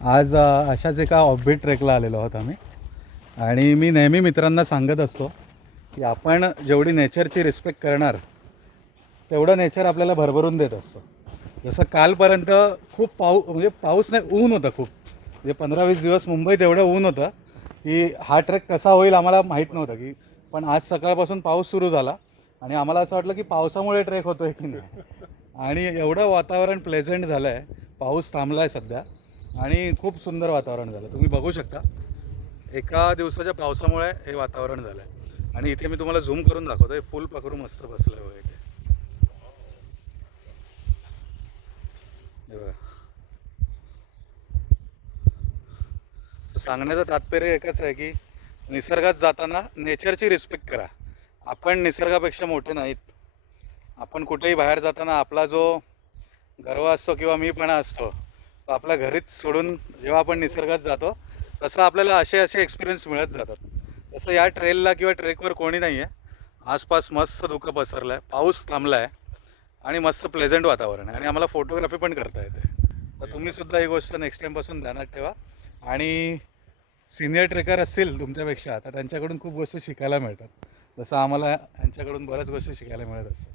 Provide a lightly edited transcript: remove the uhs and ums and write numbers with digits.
आज अशाच एका ऑफबीट ट्रेकला आलेलो आहोत आम्ही. आणि मी नेहमी मित्रांना सांगत असतो की आपण जेवढी नेचरची रिस्पेक्ट करणार तेवढं नेचर आपल्याला भरभरून देत असतो. जसं कालपर्यंत खूप म्हणजे पाऊस नाही, ऊन होतं खूप. म्हणजे 15-20 दिवस मुंबईत एवढं ऊन होतं की हा ट्रेक कसा होईल आम्हाला माहीत नव्हतं की. पण आज सकाळपासून पाऊस सुरू झाला आणि आम्हाला असं वाटलं की पावसामुळे ट्रेक होतो आहे की नाही. आणि एवढं वातावरण प्लेझंट झालं आहे. पाऊस थांबला आहे सध्या आणि खूप सुंदर वातावरण झालं. तुम्ही बघू शकता एका दिवसाच्या पावसामुळे हे वातावरण झालं आहे. आणि इथे मी तुम्हाला झूम करून दाखवतो. हे फुल पकडू मस्त बसलं आहे बघा इथे. हे बघा. सांगण्याचं तात्पर्य एकच आहे की निसर्गात जाताना नेचरची रिस्पेक्ट करा. आपण निसर्गापेक्षा मोठे नाहीत. आपण कुठेही बाहेर जाताना आपला जो गर्व असतो किंवा मीपणा असतो तो आपल्या घरीच सोडून जेव्हा आपण निसर्गात जातो तसं आपल्याला असे एक्सपिरियन्स मिळत जातात. तसं या ट्रेलला किंवा ट्रेकवर कोणी नाही आहे. आसपास मस्त धुकं पसरलं आहे, पाऊस थांबला आहे आणि मस्त प्लेझंट वातावरण आहे आणि आम्हाला फोटोग्राफी पण करता येते. तर तुम्हीसुद्धा ही गोष्ट नेक्स्ट टाईमपासून ध्यानात ठेवा. आणि सिनियर ट्रेकर असतील तुमच्यापेक्षा तर त्यांच्याकडून खूप गोष्टी शिकायला मिळतात. जसं आम्हाला यांच्याकडून बऱ्याच गोष्टी शिकायला मिळत असतात.